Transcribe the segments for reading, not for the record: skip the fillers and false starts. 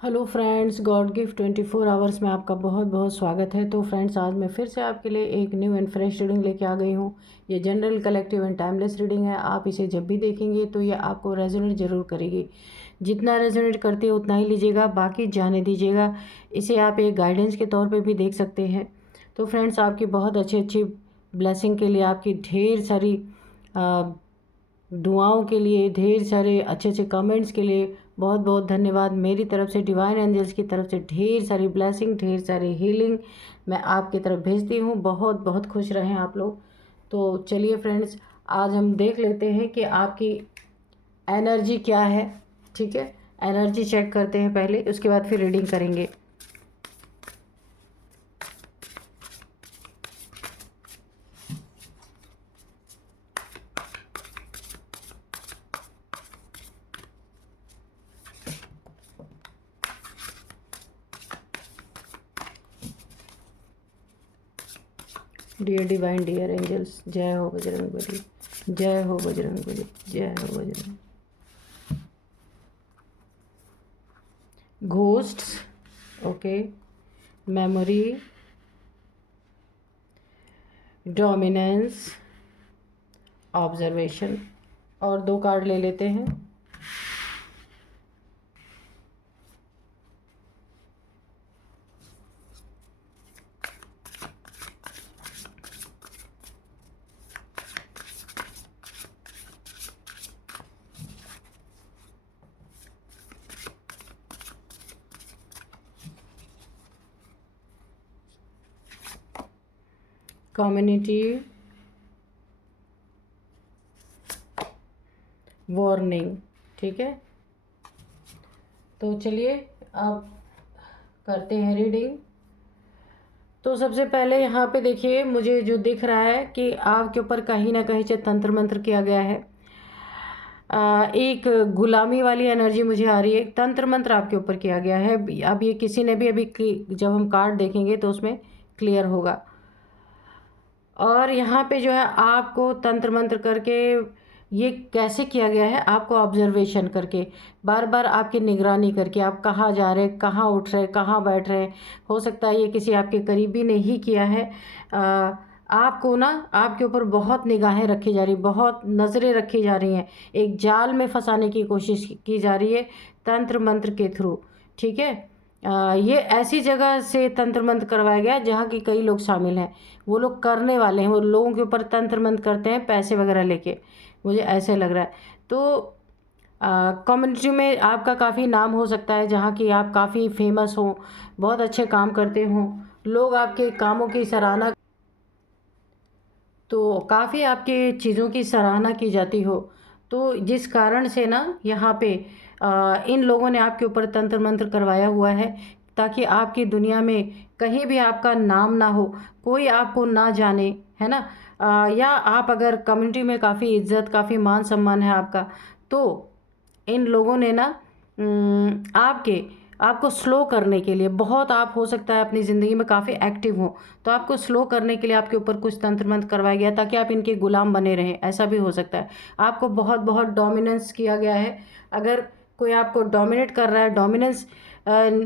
Hello friends, God gift 24 hours में आपका बहुत बहुत स्वागत है। तो फ्रेंड्स, आज मैं फिर से आपके लिए एक न्यू एंड फ्रेश रीडिंग लेके आ गई हूँ। ये general, collective and timeless reading है। आप इसे जब भी देखेंगे तो ये आपको रेजोनेट ज़रूर करेगी। जितना रेजोनेट करती है उतना ही लीजिएगा, बाकी जाने दीजिएगा। इसे आप एक गाइडेंस के तौर पर भी देख सकते हैं। तो फ्रेंड्स, आपकी बहुत अच्छी अच्छी ब्लेसिंग के लिए, आपकी ढेर सारी दुआओं के लिए, ढेर सारे अच्छे अच्छे कमेंट्स के लिए बहुत बहुत धन्यवाद। मेरी तरफ से, डिवाइन एंजल्स की तरफ से ढेर सारी ब्लेसिंग, ढेर सारी हीलिंग मैं आपकी तरफ भेजती हूँ। बहुत बहुत खुश रहें आप लोग। तो चलिए फ्रेंड्स, आज हम देख लेते हैं कि आपकी एनर्जी क्या है। ठीक है, एनर्जी चेक करते हैं पहले, उसके बाद फिर रीडिंग करेंगे। डियर डिवाइन, डियर एंजल्स, जय हो बजरंगबली, जय हो बजरंगबली, जय हो Bajrang. Ghosts, okay, memory, dominance, observation. और दो कार्ड ले लेते हैं। Community, warning. ठीक है, तो चलिए अब करते हैं रीडिंग। तो सबसे पहले यहाँ पे देखिए, मुझे जो दिख रहा है कि आपके ऊपर कहीं ना कहीं से तंत्र मंत्र किया गया है। एक गुलामी वाली एनर्जी मुझे आ रही है। तंत्र मंत्र आपके ऊपर किया गया है। अब ये किसी ने भी अभी जब हम कार्ड देखेंगे तो उसमें क्लियर होगा। और यहाँ पे जो है आपको तंत्र मंत्र करके, ये कैसे किया गया है, आपको ऑब्जर्वेशन करके, बार बार आपकी निगरानी करके, आप कहाँ जा रहे, कहाँ उठ रहे, कहाँ बैठ रहे। हो सकता है ये किसी आपके करीबी ने ही किया है। आपको ना, आपके ऊपर बहुत निगाहें रखी जा रही, बहुत नज़रें रखी जा रही हैं। एक जाल में फंसाने की कोशिश की जा रही है तंत्र मंत्र के थ्रू। ठीक है, ये ऐसी जगह से तंत्र मंत्र करवाया गया जहाँ की कई लोग शामिल हैं। वो लोग करने वाले हैं, वो लोगों के ऊपर तंत्र मंत्र करते हैं पैसे वगैरह लेके, मुझे ऐसे लग रहा है। तो कम्युनिटी में आपका काफ़ी नाम हो सकता है, जहाँ की आप काफ़ी फेमस हो, बहुत अच्छे काम करते हो, लोग आपके कामों की सराहना, तो काफ़ी आपके चीज़ों की सराहना की जाती हो। तो जिस कारण से ना यहाँ पे इन लोगों ने आपके ऊपर तंत्र मंत्र करवाया हुआ है, ताकि आपकी दुनिया में कहीं भी आपका नाम ना हो, कोई आपको ना जाने, है ना। या आप अगर कम्युनिटी में काफ़ी इज्जत, काफ़ी मान सम्मान है आपका, तो इन लोगों ने ना आपको स्लो करने के लिए, बहुत आप हो सकता है अपनी ज़िंदगी में काफ़ी एक्टिव हो, तो आपको स्लो करने के लिए आपके ऊपर कुछ तंत्र मंत्र करवाया गया ताकि आप इनके गुलाम बने रहें। ऐसा भी हो सकता है। आपको बहुत बहुत डोमिनेंस किया गया है। अगर कोई आपको डोमिनेट कर रहा है,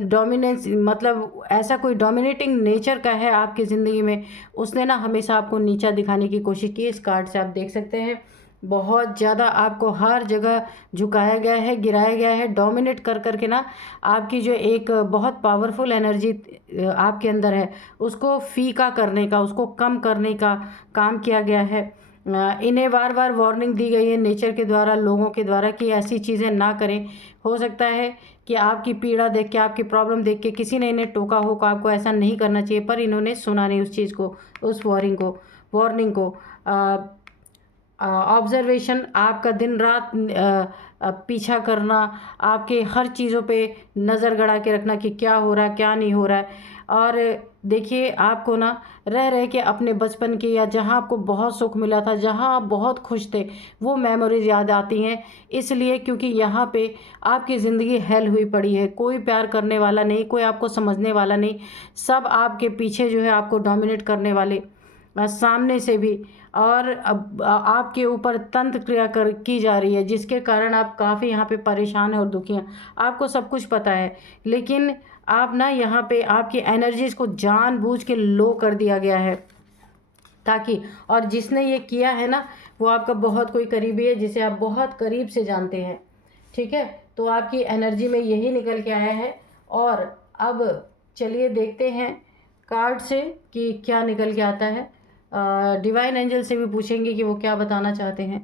डोमिनेंस मतलब ऐसा कोई डोमिनेटिंग नेचर का है आपकी ज़िंदगी में, उसने ना हमेशा आपको नीचा दिखाने की कोशिश की। इस कार्ड से आप देख सकते हैं, बहुत ज़्यादा आपको हर जगह झुकाया गया है, गिराया गया है, डोमिनेट कर करके ना आपकी जो एक बहुत पावरफुल एनर्जी आपके अंदर है, उसको फीका करने का, उसको कम करने का काम किया गया है। इन्हें बार बार वार्निंग दी गई है नेचर के द्वारा, लोगों के द्वारा, कि ऐसी चीज़ें ना करें। हो सकता है कि आपकी पीड़ा देख के, आपकी प्रॉब्लम देख के किसी ने इन्हें टोका हो कि आपको ऐसा नहीं करना चाहिए, पर इन्होंने सुना नहीं उस चीज़ को, उस वार्निंग को। ऑब्जर्वेशन, आपका दिन रात पीछा करना, आपके हर चीज़ों पे नज़र गड़ा के रखना कि क्या हो रहा है, क्या नहीं हो रहा है। और देखिए, आपको ना रह रह के अपने बचपन की, या जहाँ आपको बहुत सुख मिला था, जहाँ आप बहुत खुश थे, वो मेमोरीज याद आती हैं। इसलिए क्योंकि यहाँ पे आपकी ज़िंदगी हेल हुई पड़ी है, कोई प्यार करने वाला नहीं, कोई आपको समझने वाला नहीं, सब आपके पीछे जो है आपको डोमिनेट करने वाले, सामने से भी और अब आपके ऊपर तंत्र क्रिया की जा रही है, जिसके कारण आप काफ़ी यहाँ पे परेशान हैं और दुखी हैं। आपको सब कुछ पता है, लेकिन आप ना यहाँ पे आपकी एनर्जीज़ को जानबूझ के लो कर दिया गया है, ताकि, और जिसने ये किया है ना वो आपका बहुत कोई करीबी है, जिसे आप बहुत करीब से जानते हैं। ठीक है, तो आपकी एनर्जी में यही निकल के आया है। और अब चलिए देखते हैं कार्ड से कि क्या निकल के आता है। डिवाइन एंजल से भी पूछेंगे कि वो क्या बताना चाहते हैं।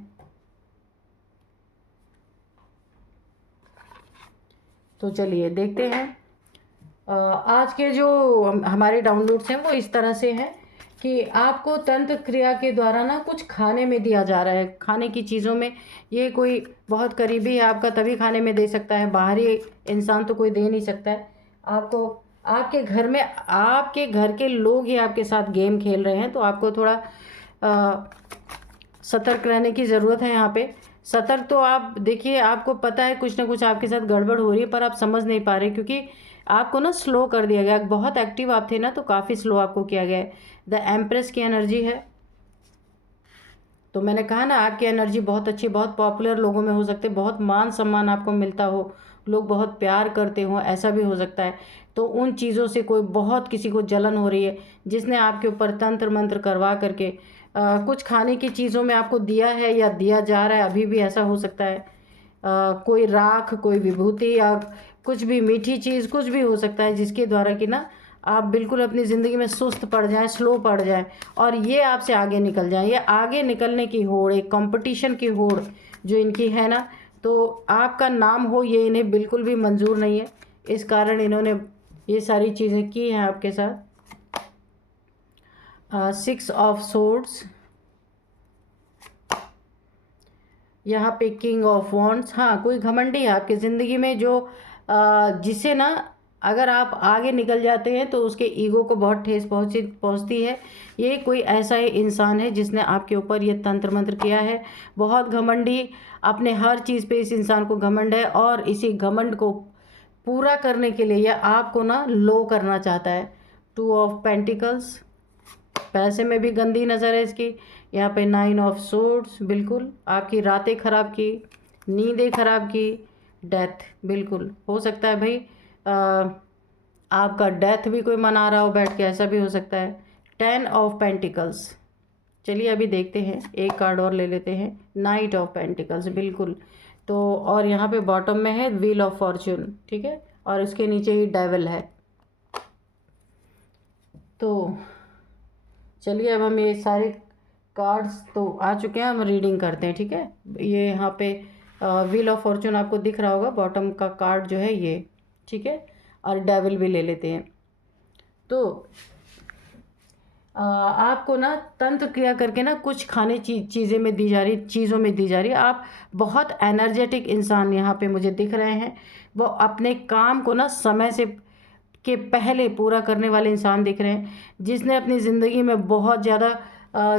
तो चलिए देखते हैं। आज के जो हमारे डाउनलोड्स हैं वो इस तरह से हैं कि आपको तंत्र क्रिया के द्वारा ना कुछ खाने में दिया जा रहा है, खाने की चीज़ों में। ये कोई बहुत करीबी है आपका तभी खाने में दे सकता है, बाहरी इंसान तो कोई दे नहीं सकता है आपको। आपके घर में आपके घर के लोग ही आपके साथ गेम खेल रहे हैं, तो आपको थोड़ा सतर्क रहने की ज़रूरत है यहाँ पे। सतर्क तो आप देखिए, आपको पता है कुछ ना कुछ आपके साथ गड़बड़ हो रही है, पर आप समझ नहीं पा रहे, क्योंकि आपको ना स्लो कर दिया गया। बहुत एक्टिव आप थे ना, तो काफ़ी स्लो आपको किया गया है। द एम्प्रेस की एनर्जी है, तो मैंने कहा ना आपकी एनर्जी बहुत अच्छी, बहुत पॉपुलर लोगों में हो सकते, बहुत मान सम्मान आपको मिलता हो, लोग बहुत प्यार करते हो, ऐसा भी हो सकता है। तो उन चीज़ों से कोई बहुत किसी को जलन हो रही है, जिसने आपके ऊपर तंत्र मंत्र करवा करके कुछ खाने की चीज़ों में आपको दिया है या दिया जा रहा है, अभी भी ऐसा हो सकता है। कोई राख, कोई विभूति या कुछ भी मीठी चीज़, कुछ भी हो सकता है, जिसके द्वारा कि ना आप बिल्कुल अपनी ज़िंदगी में सुस्त पड़ जाएं, स्लो पड़ जाएं, और ये आपसे आगे निकल जाएं। ये आगे निकलने की होड़, एक कंपटीशन की होड़ जो इनकी है ना, तो आपका नाम हो, ये इन्हें बिल्कुल भी मंजूर नहीं है। इस कारण इन्होंने ये सारी चीज़ें की हैं आपके साथ। 6 ऑफ सोर्ड्स, यहाँ पे किंग ऑफ वॉन्ड्स। हाँ, कोई घमंडी है आपकी ज़िंदगी में जो जिसे ना अगर आप आगे निकल जाते हैं तो उसके ईगो को बहुत ठेस पहुँचती है। ये कोई ऐसा ही इंसान है जिसने आपके ऊपर ये तंत्र मंत्र किया है। बहुत घमंडी, अपने हर चीज़ पे इस इंसान को घमंड है, और इसी घमंड को पूरा करने के लिए यह आपको ना लो करना चाहता है। 2 ऑफ पेंटिकल्स, पैसे में भी गंदी नज़र है इसकी। यहाँ पे 9 ऑफ सोर्ड्स, बिल्कुल आपकी रातें ख़राब की, नींदें ख़राब की, डेथ, बिल्कुल हो सकता है भाई आपका डेथ भी कोई मना रहा हो बैठ के, ऐसा भी हो सकता है। 10 ऑफ पेंटिकल्स, चलिए अभी देखते हैं, एक कार्ड और ले लेते हैं। नाइट ऑफ पेंटिकल्स, बिल्कुल। तो और यहाँ पे बॉटम में है व्हील ऑफ फॉर्च्यून, ठीक है, और उसके नीचे ही डेविल है। तो चलिए अब हम ये सारे कार्ड्स तो आ चुके हैं, हम रीडिंग करते हैं, ठीक है। ये यहाँ पे व्हील ऑफ फॉर्च्यून आपको दिख रहा होगा, बॉटम का कार्ड जो है ये, ठीक है, और डेविल भी ले लेते हैं। तो आपको ना तंत्र क्रिया करके ना कुछ खाने चीज़ों में दी जा रही। आप बहुत एनर्जेटिक इंसान यहाँ पे मुझे दिख रहे हैं। वो अपने काम को ना समय से के पहले पूरा करने वाले इंसान दिख रहे हैं, जिसने अपनी ज़िंदगी में बहुत ज़्यादा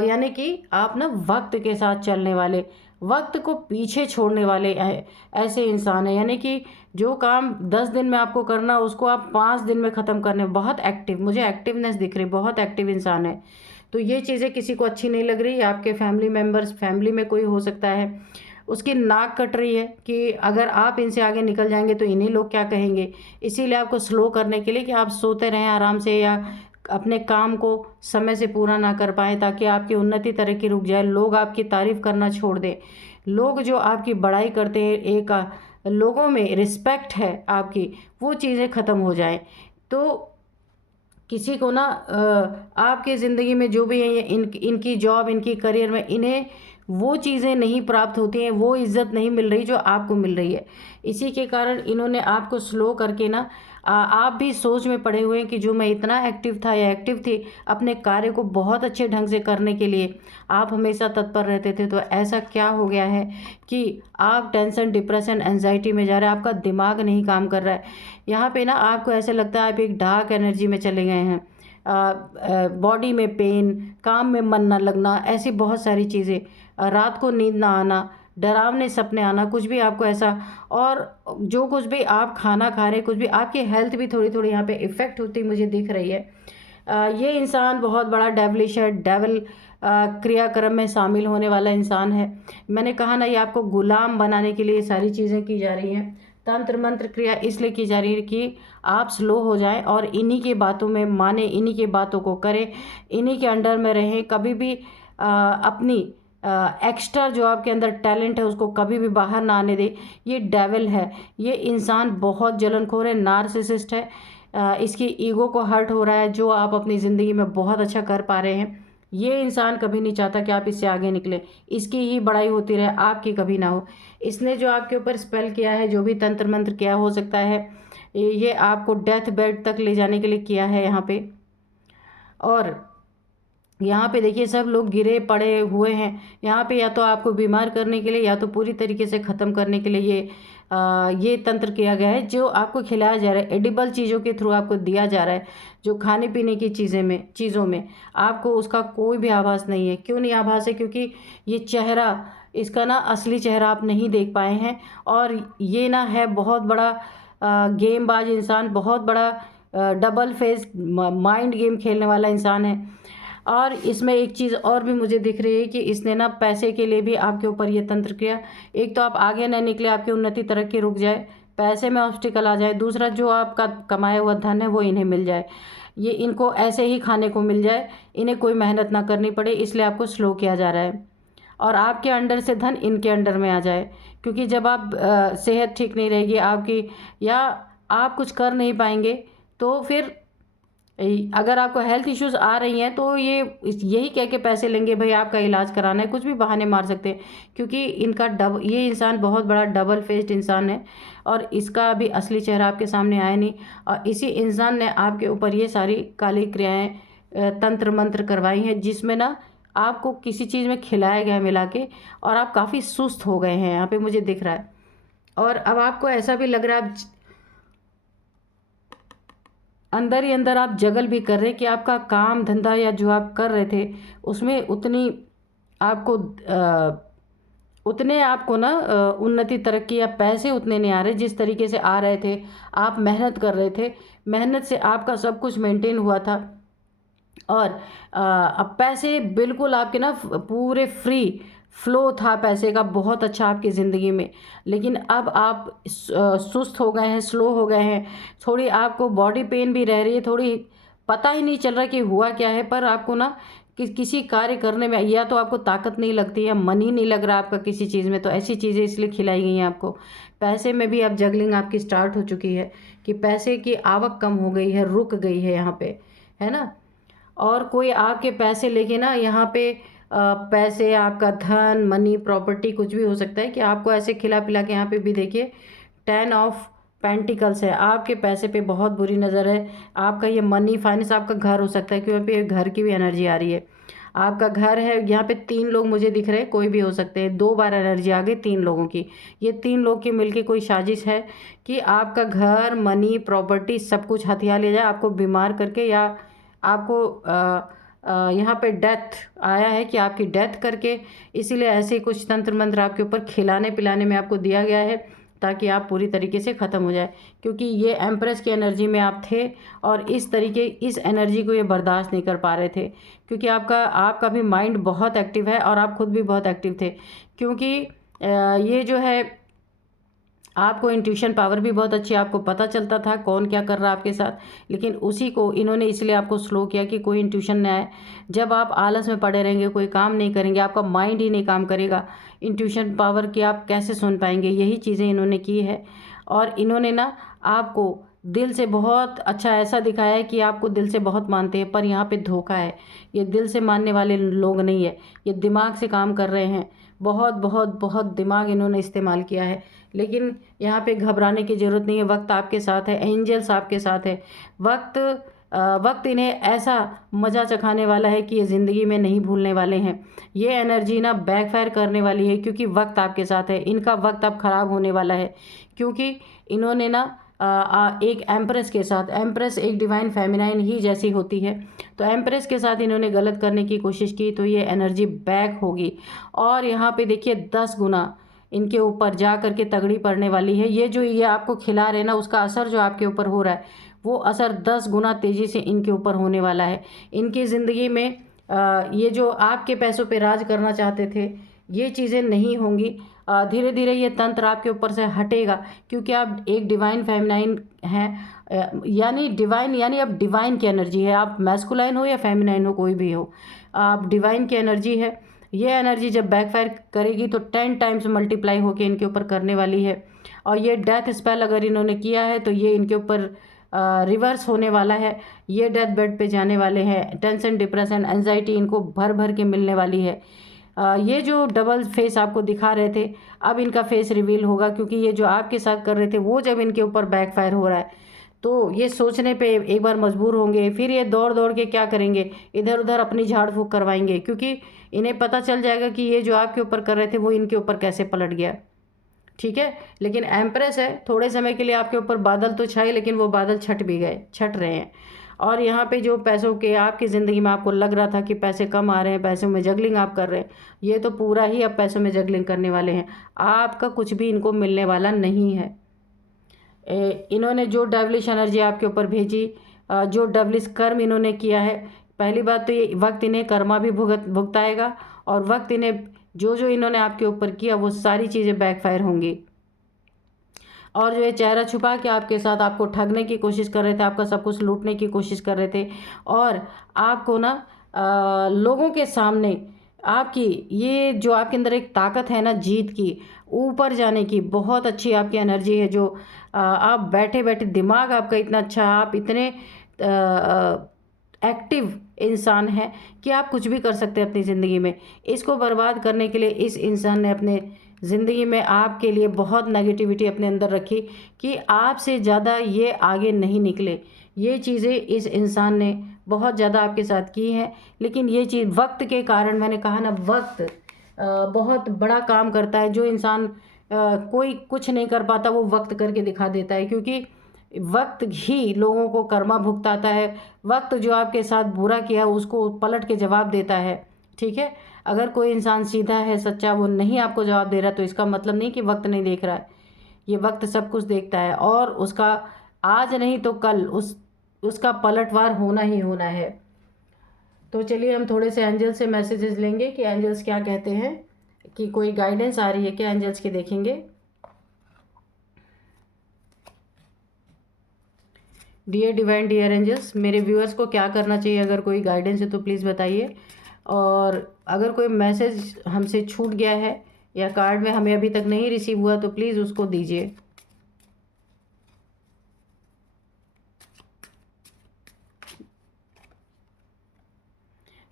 यानी कि आप ना वक्त के साथ चलने वाले, वक्त को पीछे छोड़ने वाले ऐसे इंसान हैं। यानी कि जो काम 10 दिन में आपको करना, उसको आप 5 दिन में ख़त्म करने, बहुत एक्टिव, मुझे एक्टिवनेस दिख रही, बहुत एक्टिव इंसान है। तो ये चीज़ें किसी को अच्छी नहीं लग रही। आपके फैमिली में कोई हो सकता है उसकी नाक कट रही है कि अगर आप इनसे आगे निकल जाएंगे तो इन्हीं लोग क्या कहेंगे। इसीलिए आपको स्लो करने के लिए कि आप सोते रहें आराम से, या अपने काम को समय से पूरा ना कर पाएँ, ताकि आपकी उन्नति तरक्की रुक जाए, लोग आपकी तारीफ़ करना छोड़ दें। लोग जो आपकी बड़ाई करते हैं, एक लोगों में रिस्पेक्ट है आपकी, वो चीज़ें ख़त्म हो जाएं। तो किसी को ना आपकी ज़िंदगी में जो भी है, इनकी जॉब, इनकी करियर में इन्हें वो चीज़ें नहीं प्राप्त होती हैं, वो इज़्ज़त नहीं मिल रही जो आपको मिल रही है। इसी के कारण इन्होंने आपको स्लो करके ना आप भी सोच में पड़े हुए हैं कि जो मैं इतना एक्टिव था या एक्टिव थी अपने कार्य को बहुत अच्छे ढंग से करने के लिए, आप हमेशा तत्पर रहते थे, तो ऐसा क्या हो गया है कि आप टेंशन, डिप्रेशन, एंजाइटी में जा रहे हैं, आपका दिमाग नहीं काम कर रहा है। यहाँ पे ना आपको ऐसा लगता है आप एक डार्क एनर्जी में चले गए हैं, बॉडी में पेन, काम में मन ना लगना, ऐसी बहुत सारी चीज़ें, रात को नींद ना आना, डरावने सपने आना, कुछ भी आपको ऐसा, और जो कुछ भी आप खाना खा रहे, कुछ भी, आपकी हेल्थ भी थोड़ी थोड़ी यहाँ पे इफ़ेक्ट होती मुझे दिख रही है। ये इंसान बहुत बड़ा डेवलिश है, डेविल क्रियाक्रम में शामिल होने वाला इंसान है। मैंने कहा ना, ये आपको गुलाम बनाने के लिए सारी चीज़ें की जा रही हैं। तंत्र मंत्र क्रिया इसलिए की जा रही है कि आप स्लो हो जाएं और इन्हीं की बातों में माने, इन्हीं की बातों को करें, इन्हीं के अंडर में रहें। कभी भी अपनी एक्स्ट्रा जो आपके अंदर टैलेंट है उसको कभी भी बाहर ना आने दे। ये डेविल है, ये इंसान बहुत जलनखोर है, नार्सिसिस्ट है। इसकी ईगो को हर्ट हो रहा है जो आप अपनी ज़िंदगी में बहुत अच्छा कर पा रहे हैं। ये इंसान कभी नहीं चाहता कि आप इससे आगे निकले, इसकी ही बड़ाई होती रहे, आपकी कभी ना हो। इसने जो आपके ऊपर स्पेल किया है, जो भी तंत्र मंत्र किया हो सकता है, ये आपको डेथ बेड तक ले जाने के लिए किया है यहाँ पे। और यहाँ पे देखिए सब लोग गिरे पड़े हुए हैं यहाँ पे, या तो आपको बीमार करने के लिए या तो पूरी तरीके से ख़त्म करने के लिए ये तंत्र किया गया है। जो आपको खिलाया जा रहा है, एडिबल चीज़ों के थ्रू आपको दिया जा रहा है, जो खाने पीने की चीज़ों में आपको उसका कोई भी आभास नहीं है। क्यों नहीं आभास है? क्योंकि ये चेहरा, इसका ना असली चेहरा आप नहीं देख पाए हैं। और ये ना है बहुत बड़ा गेमबाज इंसान, बहुत बड़ा डबल फेस माइंड गेम खेलने वाला इंसान है। और इसमें एक चीज़ और भी मुझे दिख रही है कि इसने ना पैसे के लिए भी आपके ऊपर ये तंत्र किया। एक तो आप आगे ना निकले, आपकी उन्नति तरक्की रुक जाए, पैसे में ऑब्स्टिकल आ जाए। दूसरा, जो आपका कमाया हुआ धन है वो इन्हें मिल जाए, ये इनको ऐसे ही खाने को मिल जाए, इन्हें कोई मेहनत ना करनी पड़े, इसलिए आपको स्लो किया जा रहा है। और आपके अंडर से धन इनके अंडर में आ जाए, क्योंकि जब आप सेहत ठीक नहीं रहेगी आपकी, या आप कुछ कर नहीं पाएंगे, तो फिर अगर आपको हेल्थ इश्यूज आ रही हैं तो ये यही कह के पैसे लेंगे, भाई आपका इलाज कराना है, कुछ भी बहाने मार सकते हैं। क्योंकि ये इंसान बहुत बड़ा डबल फेस्ड इंसान है और इसका अभी असली चेहरा आपके सामने आया नहीं। और इसी इंसान ने आपके ऊपर ये सारी काली क्रियाएं तंत्र मंत्र करवाई हैं, जिसमें ना आपको किसी चीज़ में खिलाया गया मिला के, और आप काफ़ी सुस्त हो गए हैं यहाँ पे मुझे दिख रहा है। और अब आपको ऐसा भी लग रहा है, अंदर ही अंदर आप जगल भी कर रहे कि आपका काम धंधा या जो आप कर रहे थे उसमें आपको उतने आपको ना उन्नति तरक्की या पैसे उतने नहीं आ रहे जिस तरीके से आ रहे थे। आप मेहनत कर रहे थे, मेहनत से आपका सब कुछ मेंटेन हुआ था, और अब पैसे बिल्कुल आपके ना पूरे फ्री फ्लो था पैसे का, बहुत अच्छा आपकी ज़िंदगी में। लेकिन अब आप सुस्त हो गए हैं, स्लो हो गए हैं, थोड़ी आपको बॉडी पेन भी रह रही है, थोड़ी पता ही नहीं चल रहा कि हुआ क्या है। पर आपको ना किसी कार्य करने में या तो आपको ताकत नहीं लगती है, मन ही नहीं लग रहा आपका किसी चीज़ में, तो ऐसी चीज़ें इसलिए खिलाई गई हैं आपको। पैसे में भी अब जगलिंग आपकी स्टार्ट हो चुकी है कि पैसे की आवक कम हो गई है, रुक गई है यहाँ पे, है ना। और कोई आपके पैसे लेके ना यहाँ पे पैसे, आपका धन, मनी, प्रॉपर्टी, कुछ भी हो सकता है कि आपको ऐसे खिला पिला के, यहाँ पे भी देखिए 10 ऑफ पेंटिकल्स है, आपके पैसे पे बहुत बुरी नज़र है। आपका ये मनी फाइनेंस, आपका घर हो सकता है, क्योंकि यहाँ पे घर की भी एनर्जी आ रही है। आपका घर है, यहाँ पे 3 लोग मुझे दिख रहे हैं, कोई भी हो सकते हैं, 2 बार एनर्जी आ गई 3 लोगों की। ये 3 लोग की मिलके कोई साजिश है कि आपका घर, मनी, प्रॉपर्टी सब कुछ हथिया लिया जाए, आपको बीमार करके, या आपको यहाँ पे डेथ आया है कि आपकी डेथ करके, इसीलिए ऐसे कुछ तंत्र मंत्र आपके ऊपर खिलाने पिलाने में आपको दिया गया है ताकि आप पूरी तरीके से ख़त्म हो जाए। क्योंकि ये एम्प्रेस की एनर्जी में आप थे और इस एनर्जी को ये बर्दाश्त नहीं कर पा रहे थे, क्योंकि आपका भी माइंड बहुत एक्टिव है और आप खुद भी बहुत एक्टिव थे। क्योंकि ये जो है, आपको इंट्यूशन पावर भी बहुत अच्छी, आपको पता चलता था कौन क्या कर रहा है आपके साथ, लेकिन उसी को इन्होंने इसलिए आपको स्लो किया कि कोई इंट्यूशन न आए। जब आप आलस में पड़े रहेंगे, कोई काम नहीं करेंगे, आपका माइंड ही नहीं काम करेगा, इंट्यूशन पावर की आप कैसे सुन पाएंगे। यही चीज़ें इन्होंने की है। और इन्होंने ना आपको दिल से बहुत अच्छा ऐसा दिखाया है कि आपको दिल से बहुत मानते हैं, पर यहाँ पे धोखा है। ये दिल से मानने वाले लोग नहीं है, ये दिमाग से काम कर रहे हैं। बहुत बहुत बहुत दिमाग इन्होंने इस्तेमाल किया है। लेकिन यहाँ पे घबराने की ज़रूरत नहीं है, वक्त आपके साथ है, एंजल्स आपके साथ है। वक्त इन्हें ऐसा मज़ा चखाने वाला है कि ये ज़िंदगी में नहीं भूलने वाले हैं। ये एनर्जी ना बैकफायर करने वाली है, क्योंकि वक्त आपके साथ है। इनका वक्त अब ख़राब होने वाला है, क्योंकि इन्होंने ना एक एम्प्रेस के साथ, एम्प्रेस एक डिवाइन फेमिनाइन ही जैसी होती है, तो एम्प्रेस के साथ इन्होंने गलत करने की कोशिश की, तो ये एनर्जी बैक होगी। और यहाँ पे देखिए 10 गुना इनके ऊपर जा करके तगड़ी पड़ने वाली है। ये आपको खिला रहे ना, उसका असर जो आपके ऊपर हो रहा है, वो असर 10 गुना तेज़ी से इनके ऊपर होने वाला है। इनकी ज़िंदगी में ये जो आपके पैसों पे राज करना चाहते थे, ये चीज़ें नहीं होंगी। धीरे धीरे ये तंत्र आपके ऊपर से हटेगा, क्योंकि आप एक डिवाइन फेमिनाइन हैं। यानी डिवाइन, यानी अब डिवाइन की एनर्जी है। आप मैस्कुलाइन हो या फेमिनाइन हो, कोई भी हो, आप डिवाइन की एनर्जी है। ये एनर्जी जब बैकफायर करेगी तो 10 टाइम्स मल्टीप्लाई होके इनके ऊपर करने वाली है। और ये डेथ स्पेल अगर इन्होंने किया है तो ये इनके ऊपर रिवर्स होने वाला है। ये डेथ बेड पे जाने वाले हैं। टेंशन, डिप्रेशन, एंजाइटी इनको भर भर के मिलने वाली है। ये जो डबल फेस आपको दिखा रहे थे, अब इनका फेस रिवील होगा, क्योंकि ये जो आपके साथ कर रहे थे वो जब इनके ऊपर बैकफायर हो रहा है तो ये सोचने पे एक बार मजबूर होंगे। फिर ये दौड़ दौड़ के क्या करेंगे, इधर उधर अपनी झाड़ फूँक करवाएंगे, क्योंकि इन्हें पता चल जाएगा कि ये जो आपके ऊपर कर रहे थे वो इनके ऊपर कैसे पलट गया। ठीक है, लेकिन एम्प्रेस है, थोड़े समय के लिए आपके ऊपर बादल तो छाए, लेकिन वो बादल छट भी गए, छट रहे हैं। और यहाँ पे जो पैसों के आपकी ज़िंदगी में आपको लग रहा था कि पैसे कम आ रहे हैं, पैसों में जगलिंग आप कर रहे हैं, ये तो पूरा ही अब पैसों में जगलिंग करने वाले हैं। आपका कुछ भी इनको मिलने वाला नहीं है। इन्होंने जो डेवलिश एनर्जी आपके ऊपर भेजी, जो डेवलिश कर्म इन्होंने किया है, पहली बात तो ये वक्त इन्हें कर्मा भी भुगताएगा, और वक्त इन्हें जो जो इन्होंने आपके ऊपर किया वो सारी चीज़ें बैकफायर होंगी। और जो ये चेहरा छुपा के आपके साथ आपको ठगने की कोशिश कर रहे थे, आपका सब कुछ लूटने की कोशिश कर रहे थे, और आपको ना लोगों के सामने आपकी ये जो आपके अंदर एक ताकत है ना, जीत की, ऊपर जाने की, बहुत अच्छी आपकी एनर्जी है। जो आप बैठे बैठे दिमाग आपका इतना अच्छा, आप इतने एक्टिव इंसान है कि आप कुछ भी कर सकते हैं अपनी ज़िंदगी में। इसको बर्बाद करने के लिए इस इंसान ने अपने ज़िंदगी में आपके लिए बहुत नेगेटिविटी अपने अंदर रखी कि आपसे ज़्यादा ये आगे नहीं निकले। ये चीज़ें इस इंसान ने बहुत ज़्यादा आपके साथ की हैं, लेकिन ये चीज़ वक्त के कारण, मैंने कहा ना, वक्त बहुत बड़ा काम करता है। जो इंसान कोई कुछ नहीं कर पाता वो वक्त करके दिखा देता है, क्योंकि वक्त ही लोगों को कर्मा भुगताता है। वक्त जो आपके साथ बुरा किया उसको पलट के जवाब देता है। ठीक है, अगर कोई इंसान सीधा है, सच्चा, वो नहीं आपको जवाब दे रहा तो इसका मतलब नहीं कि वक्त नहीं देख रहा है। ये वक्त सब कुछ देखता है, और उसका आज नहीं तो कल उसका पलटवार होना ही होना है। तो चलिए हम थोड़े से एंजल्स से मैसेजेस लेंगे कि एंजल्स क्या कहते हैं, कि कोई गाइडेंस आ रही है क्या एंजल्स की, देखेंगे। डियर डिवाइन, डियर एंजल्स, मेरे व्यूअर्स को क्या करना चाहिए? अगर कोई गाइडेंस है तो प्लीज़ बताइए। और अगर कोई मैसेज हमसे छूट गया है या कार्ड में हमें अभी तक नहीं रिसीव हुआ तो प्लीज़ उसको दीजिए।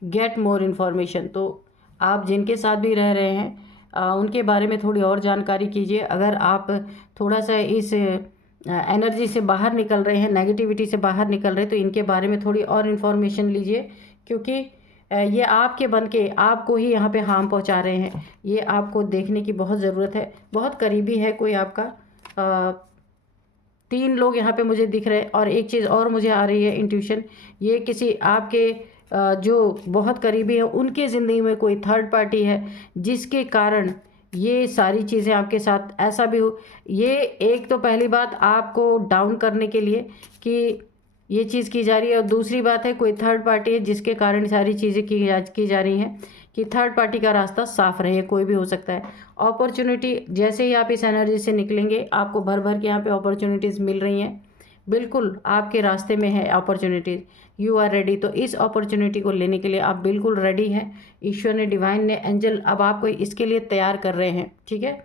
गेट मोर इन्फॉर्मेशन, तो आप जिनके साथ भी रह रहे हैं उनके बारे में थोड़ी और जानकारी कीजिए। अगर आप थोड़ा सा इस एनर्जी से बाहर निकल रहे हैं, नेगेटिविटी से बाहर निकल रहे हैं, तो इनके बारे में थोड़ी और इन्फॉर्मेशन लीजिए, क्योंकि ये आपके बन के आपको ही यहाँ पे हार्म पहुँचा रहे हैं। ये आपको देखने की बहुत ज़रूरत है। बहुत करीबी है कोई आपका। 3 लोग यहाँ पे मुझे दिख रहे हैं, और एक चीज़ और मुझे आ रही है इंट्यूशन, ये किसी आपके जो बहुत करीबी है उनके ज़िंदगी में कोई थर्ड पार्टी है, जिसके कारण ये सारी चीज़ें आपके साथ ऐसा भी हो। ये एक तो पहली बात आपको डाउन करने के लिए कि ये चीज़ की जा रही है, और दूसरी बात है कोई थर्ड पार्टी है जिसके कारण सारी चीज़ें की जा रही हैं, कि थर्ड पार्टी का रास्ता साफ रहे। कोई भी हो सकता है। अपॉर्चुनिटी, जैसे ही आप इस एनर्जी से निकलेंगे आपको भर भर के यहाँ पे अपॉर्चुनिटीज़ मिल रही हैं। बिल्कुल आपके रास्ते में है अपॉर्चुनिटीज़, यू आर रेडी। तो इस अपॉर्चुनिटी को लेने के लिए आप बिल्कुल रेडी हैं। ईश्वर ने, डिवाइन ने, एंजल अब आपको इसके लिए तैयार कर रहे हैं। ठीक है,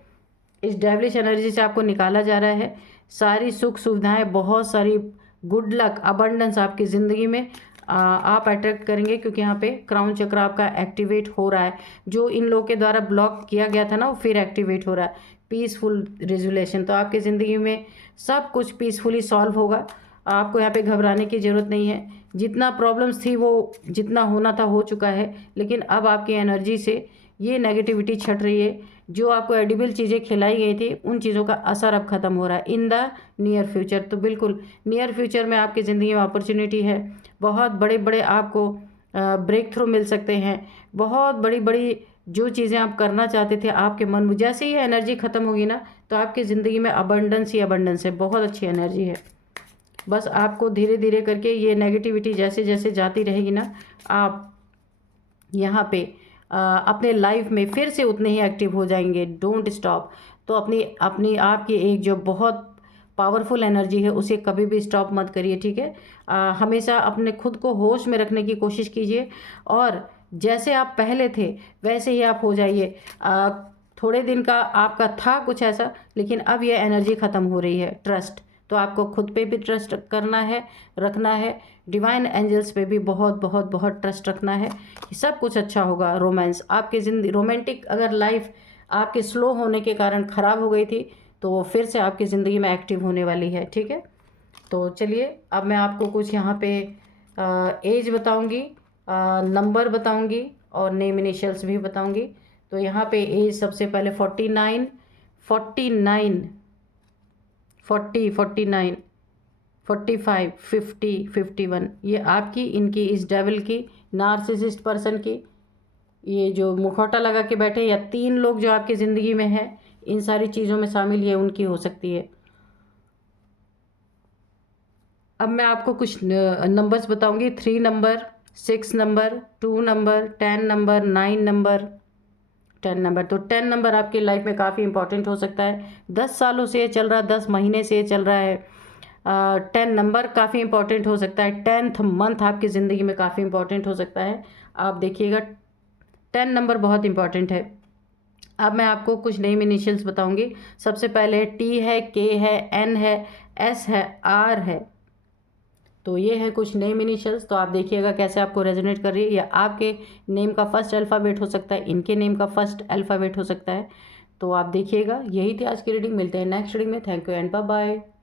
इस डेविलिश एनर्जी से आपको निकाला जा रहा है। सारी सुख सुविधाएं, बहुत सारी गुड लक, अबंडेंस आपकी ज़िंदगी में आप अट्रैक्ट करेंगे, क्योंकि यहाँ पे क्राउन चक्र आपका एक्टिवेट हो रहा है। जो इन लोगों के द्वारा ब्लॉक किया गया था ना, वो फिर एक्टिवेट हो रहा है। पीसफुल रेजुलेशन, तो आपकी ज़िंदगी में सब कुछ पीसफुली सॉल्व होगा। आपको यहाँ पे घबराने की ज़रूरत नहीं है। जितना प्रॉब्लम्स थी वो जितना होना था हो चुका है, लेकिन अब आपकी एनर्जी से ये नेगेटिविटी छट रही है। जो आपको एडिबल चीज़ें खिलाई गई थी उन चीज़ों का असर अब ख़त्म हो रहा है इन द नियर फ्यूचर। तो बिल्कुल नियर फ्यूचर में आपकी ज़िंदगी में अपॉर्चुनिटी है। बहुत बड़े बड़े आपको ब्रेक थ्रू मिल सकते हैं। बहुत बड़ी बड़ी जो चीज़ें आप करना चाहते थे आपके मन में, जैसे ही एनर्जी ख़त्म होगी ना, तो आपकी ज़िंदगी में अबंडेंस ही अबंडेंस है। बहुत अच्छी एनर्जी है। बस आपको धीरे धीरे करके ये नेगेटिविटी जैसे जैसे जाती रहेगी ना, आप यहाँ पे अपने लाइफ में फिर से उतने ही एक्टिव हो जाएंगे। Don't stop. तो अपनी अपनी आपकी एक जो बहुत पावरफुल एनर्जी है उसे कभी भी स्टॉप मत करिए, ठीक है। हमेशा अपने खुद को होश में रखने की कोशिश कीजिए और जैसे आप पहले थे वैसे ही आप हो जाइए। थोड़े दिन का आपका था कुछ ऐसा, लेकिन अब ये एनर्जी ख़त्म हो रही है। ट्रस्ट, तो आपको खुद पे भी ट्रस्ट करना है, रखना है। डिवाइन एंजल्स पे भी बहुत बहुत बहुत ट्रस्ट रखना है कि सब कुछ अच्छा होगा। रोमांस आपकी ज़िंदगी, रोमांटिक अगर लाइफ आपके स्लो होने के कारण ख़राब हो गई थी तो वो फिर से आपकी ज़िंदगी में एक्टिव होने वाली है, ठीक है। तो चलिए अब मैं आपको कुछ यहाँ पे एज बताऊँगी, नंबर बताऊँगी और नेम इनिशियल्स भी बताऊँगी। तो यहाँ पे एज सबसे पहले 49, 49, 40, 49, 45, 50, 51, ये आपकी, इनकी, इस डेविल की, नार्सिसिस्ट पर्सन की, ये जो मुखौटा लगा के बैठे या 3 लोग जो आपकी ज़िंदगी में हैं, इन सारी चीज़ों में शामिल ये उनकी हो सकती है। अब मैं आपको कुछ नंबर्स बताऊंगी। 3 number, 6 number, 2 number, 10 number, 9 number, 10 number. तो 10 नंबर आपकी लाइफ में काफ़ी इंपॉर्टेंट हो सकता है। 10 सालों से ये चल रहा है, 10 महीने से ये चल रहा है। 10 नंबर काफ़ी इंपॉर्टेंट हो सकता है। 10th मंथ आपकी ज़िंदगी में काफ़ी इंपॉर्टेंट हो सकता है। आप देखिएगा 10 नंबर बहुत इंपॉर्टेंट है। अब मैं आपको कुछ नेम इनिशियल्स बताऊंगी। सबसे पहले टी है, के है, एन है, एस है, आर है। तो ये है कुछ नेम इनिशियल्स। तो आप देखिएगा कैसे आपको रेजोनेट कर रही है। या आपके नेम का फर्स्ट अल्फ़ाबेट हो सकता है, इनके नेम का फर्स्ट अल्फ़ाबेट हो सकता है। तो आप देखिएगा। यही थी आज की रीडिंग। मिलते हैं नेक्स्ट रीडिंग में। Thank you and bye bye.